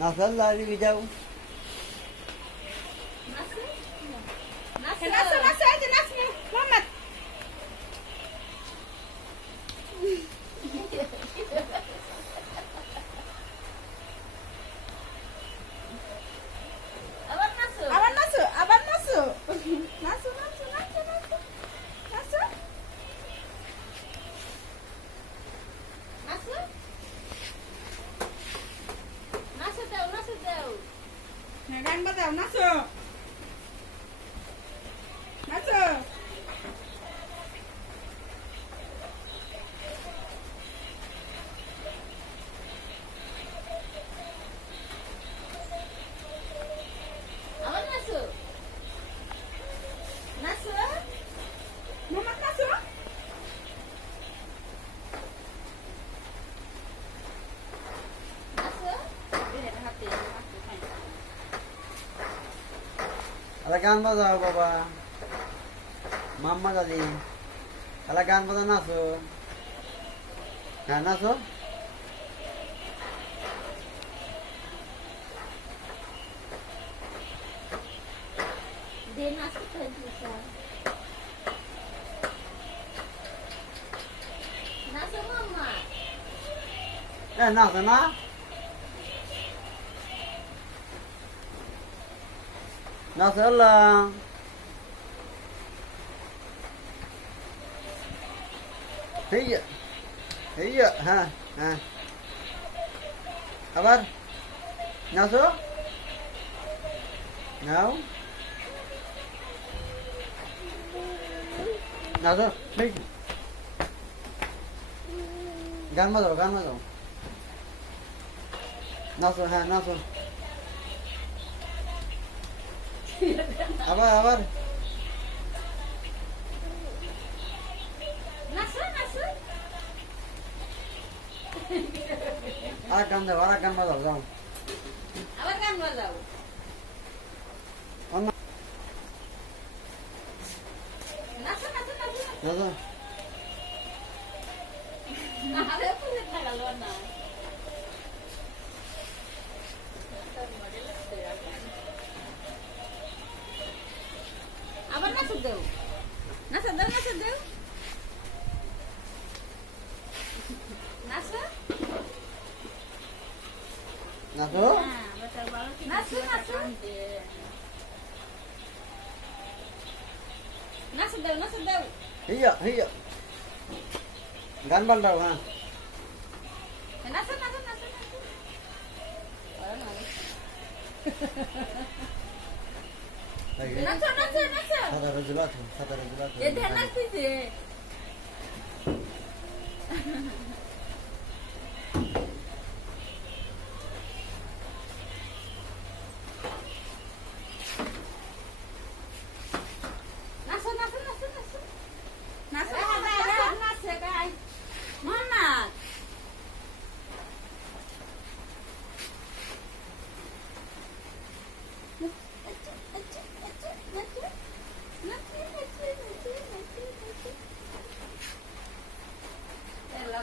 নাচল লারি বিজাও নাচো নাচো নাচো এই যে নাচ মোহাম্মদ আবার নাচো আবার নাচো আবার নাচো নাচো নাচো নাচো নাচো নাচো নাচো নাচো দাও নাচো দাও হ্যাঁ গান বাজাও নাচো নাচো আবার নাচো নাচো মোহাম্মদ নাচো নাচো এই হাতে নাচো খাই আরে গান বাজাও বাবা মাম্মা দাদি আরে গান বাজাও নাচো হ্যাঁ নাচো দে নাচো খাই দিছা নাচো মাম্মা এ নাচো না নাচো আল্লাহ হেইয়া হেইয়া হ্যাঁ হ্যাঁ আবার নাচো নাও নাচো ঠিক গান বাজাও নাচো হ্যাঁ নাচো আবার নাচো নাচো আর গান বাজাও যাও আবার গান বাজাও অন্য নাচো নাচো নাচো নাচো আরে পুলে লাগালো না আবার নাচো দাও নাচো দাও নাচো দাও নাচো নাচো নাচো নাচো নাচো দাও নাচো দাও হেইয়া গান বাজাও হ্যাঁ নাচো নাচো নাচো নাচো নাচো নাচো নাচো সাদা রজুলাত এতে নাচতেছে নাচো নাচো নাচো নাচো নাচো নাচো নাচো গাই মোহাম্মদ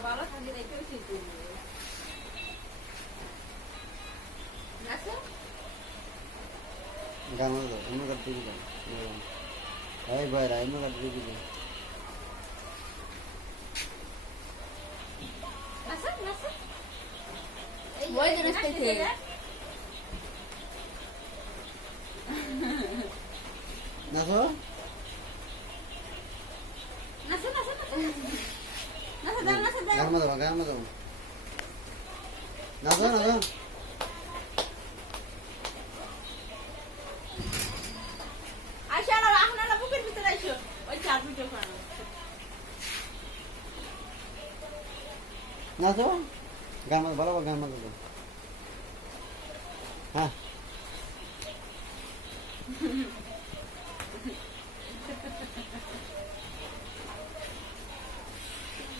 ভালো থাকি রেখেও শিখবো নাচো গান বাজাও অন্য গান টিভি গান এই ভাইরা অন্য গান টিভি গান নাচো নাচো ওই যে নাচতেছে নাচো নাচো নাচো নাচো দাও নাচো দাও গান বাজাও নাচো আইসা না আপনারা বুকের ভিতরে আইসো ওই চার ভিডিও করো নাচো গান বাজাও ভালো গান বাজাও হ্যাঁ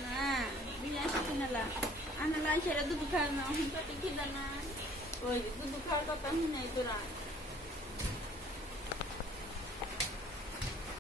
না বিয়াস কিনালা আনালা সেটা দুধ খায় না হুন তো টিকি দানা ওই দুধ খাওয়ার কথা হুনাই তোরা